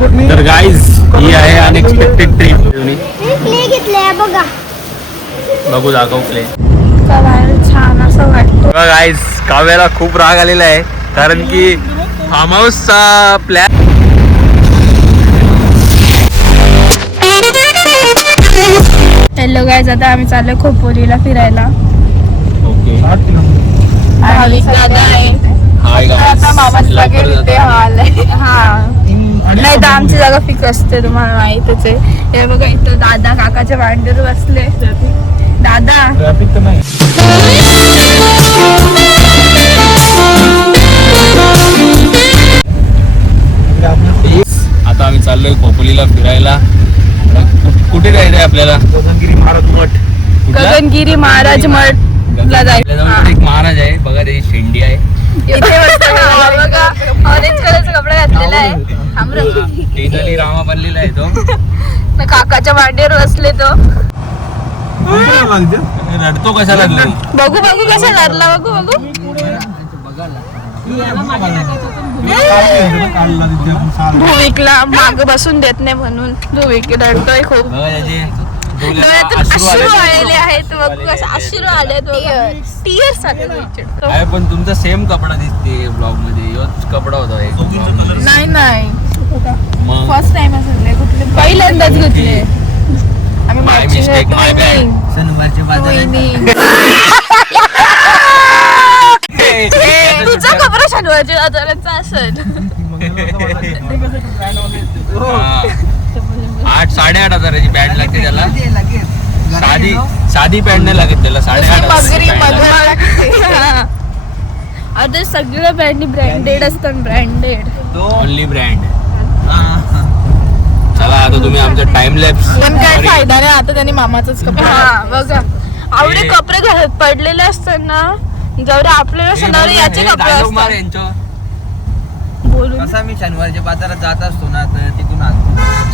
तर गाईज ही आहे unexpected trip. बघा बघू दाखव प्ले. छान असं वाटतं. गाईज काव्याला खूप राग आलेला आहे कारण की फार्म हाऊसचा प्लॅन. हॅलो गाईज, आता आम्ही चाललोय खोपोलीला फिरायला. ओके दादा आहे. आता मामाची जागे तिथे नाही तर आमची जागा फिक्स असते, तुम्हाला माहितच आहे. हे बघा इथं दादा काकाच्या मांडीवर बसले. दादा आता आम्ही चाललोय खोपोलीला फिरायला. कुठे जायचंय आपल्याला? गगनगिरी महाराज मठ. गगनगिरी महाराज मठ ला जायचं. एक महाराज आहे बघा, त्याची शेंडी आहे इथे बघा, ऑरेंज कलरचा कपडा घातलेला आहे. तेजाली रामा बनलेला आहे तो. काकाच्या मांडीवर बसले तो. रडतो कशाला तू? बघू बघू कसा लागला. बघू बघू भूविकला माग बसून देत नाही म्हणून भूविक रडतोय खूप. डोळ्यातून अश्रू आलेले आहेत. बघू कसं अश्रू आले. टीयर्स आले. पण तुमचा सेम कपडा दिसते ब्लॉग मध्ये. योच कपडा होता एक. नाही मग फर्स्ट टाइम असले कुठले पहिल्यांदाच घेतले आम्ही. माय मिस्टेक, माय बॅड. तुझा कपडा शनिवारच्या बाजाराचा असेल. 8,500 पॅन्ट लागते त्याला. साधी पॅन्ट नाही लागत त्याला. 8,500. आता सगळं ब्रँड ब्रँडेड असतात. Branded only brand. चला आता तुम्ही आमचा टाइम लॅप्स. पण काय फायदा नाही. आता त्यांनी मामाचाच कपडा बघा. आवडे कपडे घरात पडलेले असतात ना, जेवढे आपल्याला सणारे याचे कपडे असतात. बोलून असा मी शनिवारच्या बाजारात जात असतो ना, तर तिथून आणतो.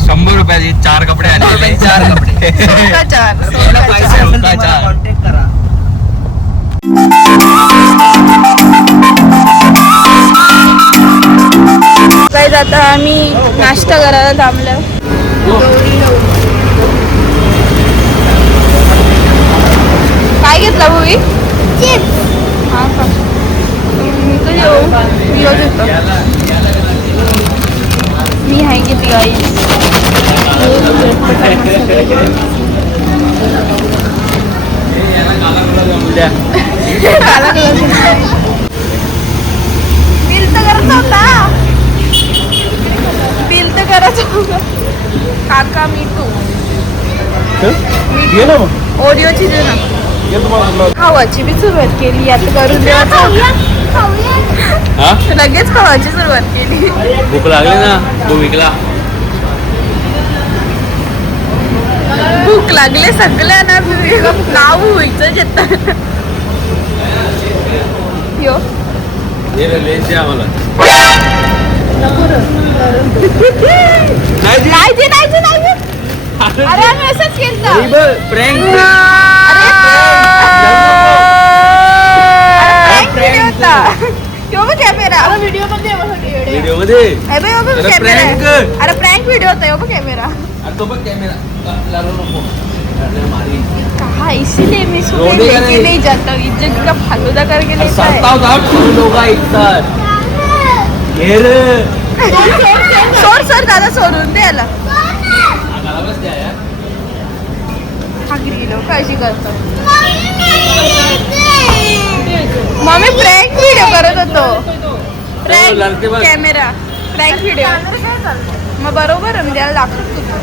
100 रुपयाचे 4 कपडे आणलेले. 4 कपडे. पैसे असेल तर मला कॉन्टॅक्ट करा. गाईज आता आम्ही नाश्ता करायला थांबलो. काय घेतला भूवी? हा का? मी आहे किती गाईज. बिल तर करायचं होता. बिल तर करायचं होतं. काका मिठू ओरिओची दे ना. खावाची बी सुरुवात केली आता. करून देवाचं लगेच खावाची सुरुवात केली. भूक लागली ना भूविकला. भूक लागले सगळ्यांना. नाव व्हायचं येतं. यो लेन्स द्या आम्हाला. नाही. अरे आम्ही असंच केलं. प्रँक कॅमेरा व्हिडिओ मध्ये. व्हिडिओ मध्ये. अरे प्रँक व्हिडिओ होता. यो कॅमेरा. तो बघ कॅमेरा लागू नको. कहा इसीलिए मैं सुबह लेके नहीं जाता हूँ. इज्जत का फालूदा करके लेता है. सोड दादा सोडून दे याला. कशी करतो मम्मी? प्रँक व्हिडिओ करत होतो. Prank camera prank video. मग बरोबर आहे. द्यायला दाखवत होतो.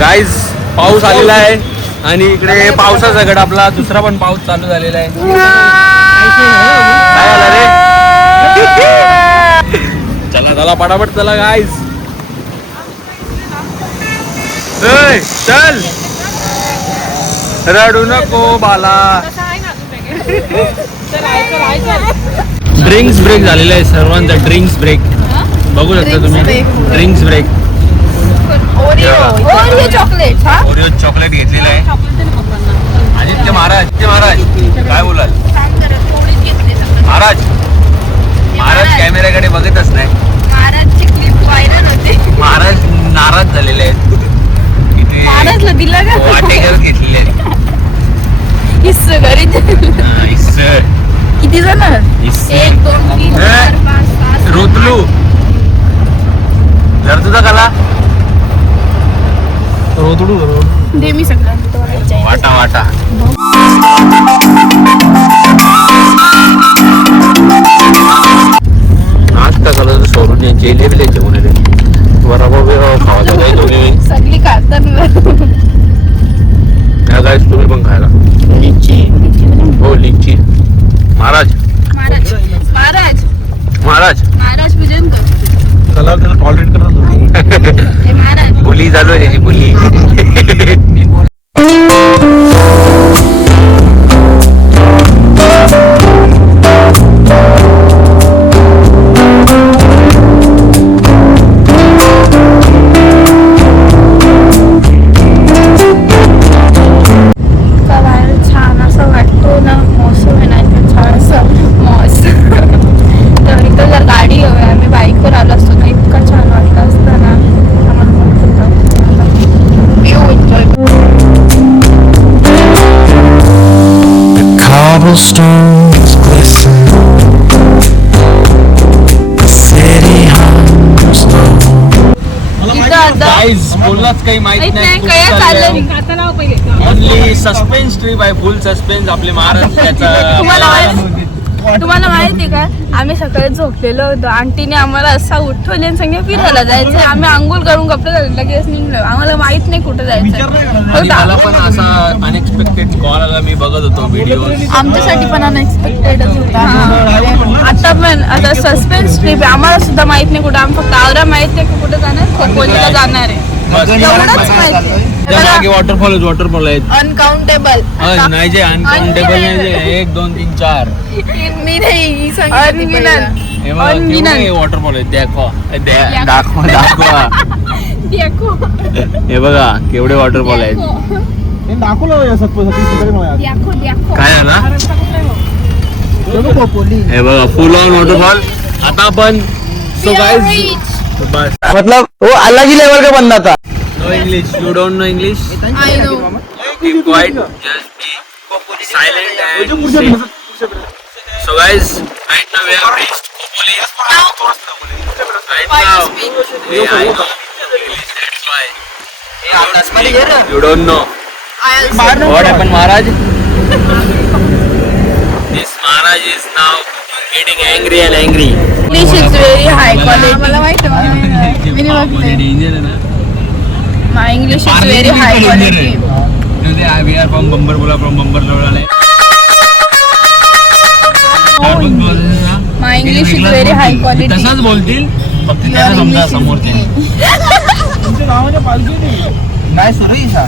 गाईज पाऊस आलेला आहे आणि इकडे पावसाचा गड आपला दुसरा पण पाऊस चालू झालेला आहे. काय आला रे? चला पटापट चला गाईज. चल रडू नको बाला. ड्रिंक्स ब्रेक झालेला आहे सर्वांचा. ड्रिंक्स ब्रेक बघू शकता तुम्ही. Drinks break. Oreo chocolate. Oreo chocolate घेतलेलं आहे. आदित्य महाराज काय बोलाल? कॅमेऱ्याकडे बघतच नाही. महाराजची क्लिप व्हायरल होते. महाराज नाराज झालेले आहेत. इथे महाराजला दिला का वाटेकर घेतलेले आहेत. हिस्स घरी हा, इस्सं. किती जण? इस्सं. 1 2 3 4 5 6 रोतलू जर तुझा कला रोतडू दे मी सगळं वाटा वाटा. नाश्ता करायचं सोडून जेलेबी जेवण बरोबर खावायचं काही दोन्ही सगळी खातात. काय तुम्ही पण खायला हो लिची. महाराज महाराज महाराज महाराज महाराज पूजन कर. त्याला टॉलरेट करणार हे महाराज बुली चालू आहे त्याची बुली. छान असं वाटतो ना. मौसम आहे ना इथे छान असं मौसम. तर इथं जर गाडी हवी आम्ही बाईकवर आलो असतो ना इतकं छान वाटलं असतं ना. View enjoy. Cobblestones glisten. The city hums low. इथं आता गाईज बोललाच काही माहित नाही. काय चाललंय. ओनली सस्पेन्स ट्रिप आहे. फुल सस्पेन्स. आपले महाराष्ट्राचा तुम्हाला माहिती का आम्ही सकाळी झोपलेलो होतो. आंटीने आम्हाला असा उठवले आणि सांगितलं फिरायला जायचं. आम्ही आंघोळ करून कपडे घालून लगेच निघलो. आम्हाला माहित नाही कुठं जायचं. आणि मला पण असा अनएक्सपेक्टेड कॉल आला. मी बघत होतो व्हिडिओ. आमच्यासाठी पण अनएक्सपेक्टेडच होता. आता पण आता सस्पेन्स ट्रिप आहे. आम्हाला सुद्धा माहित नाही कुठं. आम्ही फक्त आवरा माहित नाही की कुठं जाणार. खोपोलीला जाणार आहे एवढंच माहिती. मागे वॉटरफॉल आहेत. अनकाउंटेबल नाही जे अनकाउंटेबल नाही जे 1 2 3 4 मी नाही अनगिनत. हे बघा केवढे वॉटरफॉल आहेत. दाखवा हे बघा केवढे वॉटरफॉल आहेत. काय झाला हे बघा फुल ऑन वॉटरफॉल. आता आपण सो गाइस बस मतलब वो अलग ही लेवल का बंदा था. No English. You don't know English. I know. Keep quiet. Just be silent and sit. So guys, right now we have reached Khopoli. Right now. Yeah, I know English. That's why. You don't know. What happened, Maharaj? This Maharaj is now getting angry and angry. English is very high quality. मला माहिती आहे. मी बघते. Danger है ना. My English is very high quality. We are from Bambarbola, from Bambarbola. My English is very high quality. तसंच बोलतील फक्त त्याला समजा समोरचे. नाही सुरेश हा.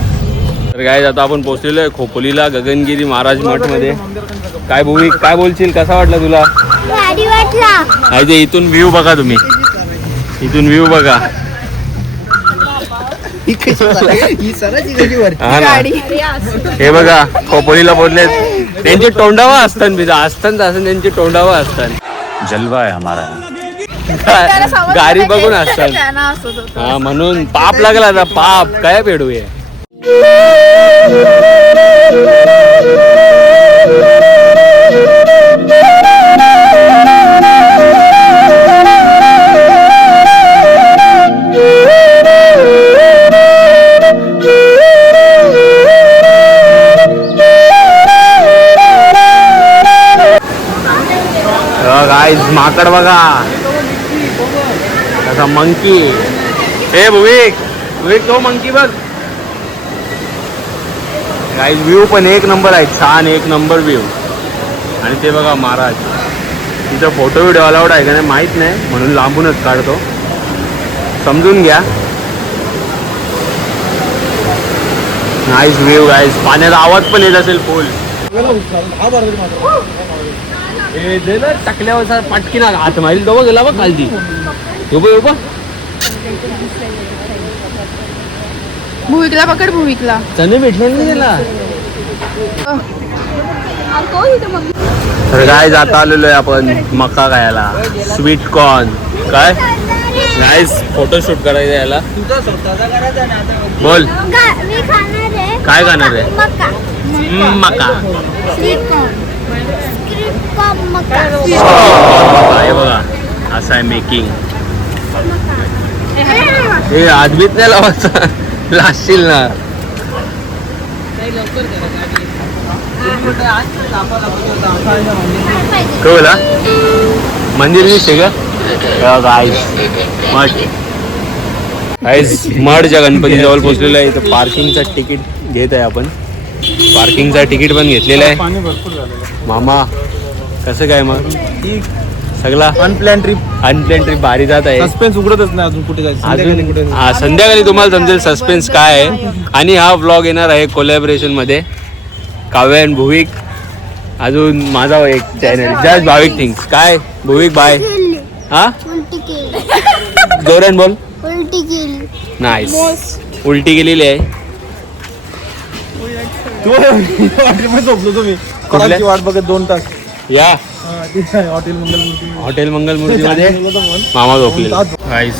तर काय आता आपण पोहोचलेलो आहे खोपोलीला गगनगिरी महाराज मठ मध्ये. काय भूमी काय बोलशील. कसा वाटला तुला. भारी वाटला. ते इथून व्ह्यू बघा तुम्ही. इथून व्ह्यू बघा. हा ना. हे बघा खोपोलीला बोलले त्यांचे तोंडावा असतात. असतात त्यांचे तोंडावा असतात. जलवा आहे हमारा. गाडी बघून असतात. हा म्हणून पाप लागला आता. पाप काय पेडू आहे. गाइस माकड बघा तसा मंकी. हे भुविक तो मंकी बघ. गाइस व्ह्यू पण एक नंबर आहे. छान एक नंबर व्ह्यू. आणि ते बघा महाराज. तिथं फोटो व्हिडिओ अलाउड आहे का नाही माहित नाही म्हणून लांबूनच काढतो. समजून घ्या. Nice view guys. पाण्याचा आवाज पण येत असेल फुल. टाकल्यावर पटकी ना हात मारील तो गेला बघ खालती. भुविकला पकड. भुविकला त्याने भेटलं नाही त्याला. तर काय जाता आलेलो आहे आपण मका खायला. स्वीट कॉर्न काय नाईस फोटोशूट करायचं याला. बोल काय खाणार आहे. मका हे बघा असं आहे मेकिंग. हे आदमीत नाही लावायचं लासशील ना. बोला मंदिर दिसते का गाईस. मठच्या गणपती जवळ पोहोचलेलं आहे. इथं पार्किंगचं तिकीट घेत आहे आपण. पार्किंगचं तिकीट पण घेतलेलं आहे. मामा कसं काय मग सगळा अनप्लॅन ट्रिप भारी जात आहे. सस्पेन्स उघडतच नाही अजून कुठे जायचं. अजून हा संध्याकाळी तुम्हाला समजेल सस्पेन्स काय आहे. आणि हा व्लॉग येणार आहे कोलॅबरेशन मध्ये काव्य अँड भुविक. अजून माझा एक चॅनल जस्ट भाविक थिंग्स. काय भुविक बाय. हा जोरान बोल. नाईस उलटी केलेली आहे. झोपलो तुम्ही कोणाची वाट बघत 2 तास. या हॉटेल हॉटेल मंगलमूर्ती मध्ये मामा झोपलेला. गाईस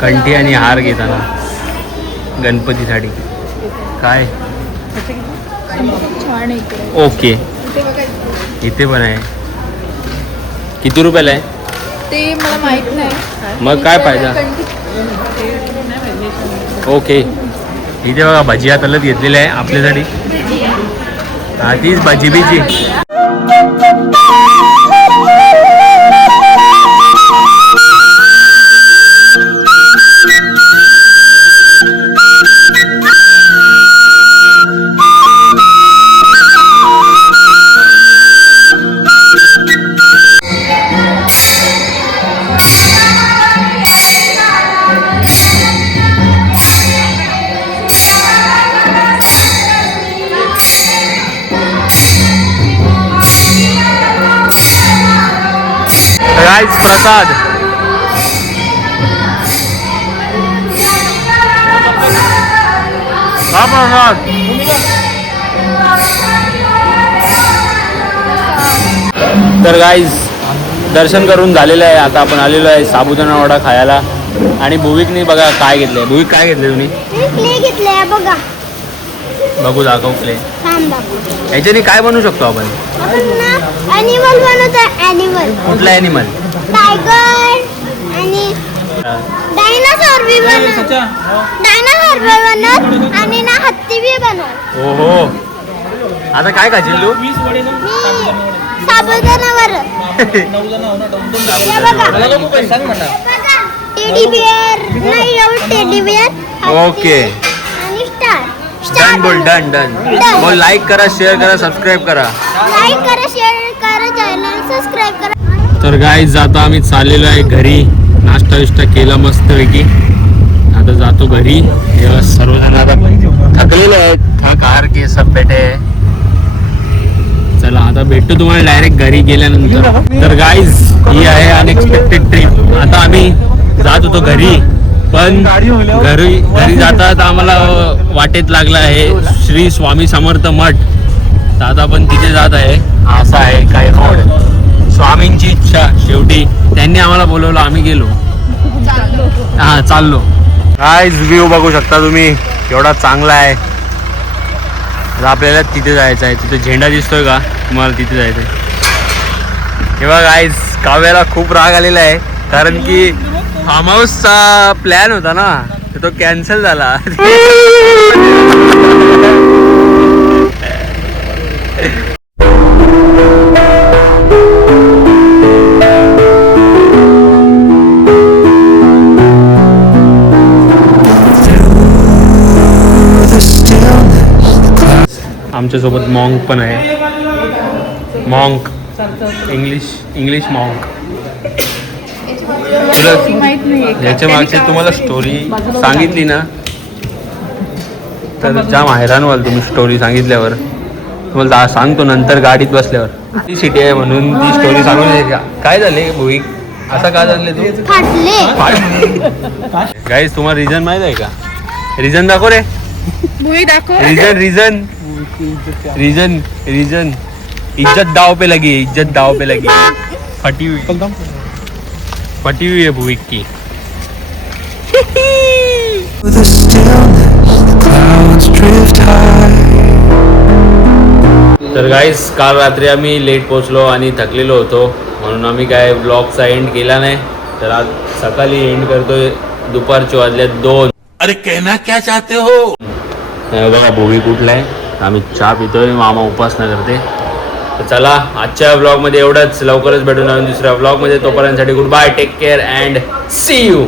कंठी आणि हार घेताना गणपतीसाठी काय ओके. इथे पण आहे. किती रुपयाला आहे ते मला माहित नाही. मग काय पाहिजे. ओके इथे बघा भजिया तलत घेतलेली आहे आपल्यासाठी. हा तीच भजी बिजी. गाईस प्रसाद हा प्रसाद. तर गाईज दर्शन करून झालेलं आहे. आता आपण आलेलो आहे साबुदाणा वडा खायला. आणि भुविकने बघा काय घेतलंय. भुविक काय घेतलंय तुम्ही बघा बघू दाखव प्ले. याच्याने काय बनवू शकतो आपण. ॲनिमल बनवतो. ॲनिमल कुठला ॲनिमल. टायगर आणि डायनासॉर बी बनवत. डायनासॉर बी बनवत आणि ना हत्ती बी बनवत. ओहो आता काय खाशील तू. साबुदाणावर टेडी बिअर नाही टेडी बिअर. ओके आणि स्टार. डन बोल डन डन बोल. लाईक करा शेअर करा सबस्क्राईब करा. लाईक करा शेअर करा चॅनल सबस्क्राईब करा. तर गाईज आता आम्ही चाललेलो आहे घरी. नाश्ता विष्टा केला मस्तपैकी. आता जातो घरी. तेव्हा सर्वजण आता थकलेले आहेत. थक हार के सब बेटे. चला आता भेटतो तुम्हाला डायरेक्ट घरी गेल्यानंतर. तर गाईज ही आहे अनएक्सपेक्टेड ट्रिप. आता आम्ही जात होतो घरी पण घरी जातात आम्हाला वाटेत लागला आहे श्री स्वामी समर्थ मठ. तर आता आपण तिथे जात आहे. असा आहे काय रोड. स्वामींची इच्छा शेवटी त्यांनी आम्हाला बोलवलं आम्ही गेलो. हा चाललो. काय व्ह्यू बघू शकता तुम्ही एवढा चांगला आहे. आता आपल्याला तिथे जायचं आहे. तिथे झेंडा दिसतोय का तुम्हाला. तिथे जायचं आहे. तेव्हा गाईज काव्याला खूप राग आलेला आहे कारण की फार्म हाऊसचा प्लॅन होता ना तर तो कॅन्सल झाला. आमच्यासोबत मॉन्क पण आहे. Monk English monk. याच्या मागची तुम्हाला स्टोरी सांगितली ना तर जाम हैराण व्हाल तुम्ही. स्टोरी सांगितल्यावर तुम्हाला सांगतो नंतर गाडीत बसल्यावर. ती सिटी आहे म्हणून ती स्टोरी सांगून द्यायची. काय झाले भुईक असं का झाले तू. गाईज तुम्हाला रिझन माहित आहे का. रिझन दाखव रे. भुई दाखव. रीजन इज्जत दाव पे लगी फटी हुई है भूविक की. The stillness, the clouds drift high. तर गाईस काल रात्री आम्ही लेट पोहोचलो आणि थकलेलो होतो म्हणून आम्ही काय ब्लॉगचा एंड केला नाही. तर आज सकाळी एंड करतोय. दुपारचे वाजल्यात 2. अरे कहना क्या चाहते हो? बघा भूविक उठलाय. आम्ही चहा पितोय. मामा उपासना करते. तर चला आजच्या ब्लॉगमध्ये एवढंच. लवकरच भेटून दुसऱ्या ब्लॉगमध्ये. तोपर्यंतसाठी good bye. Take care and see you.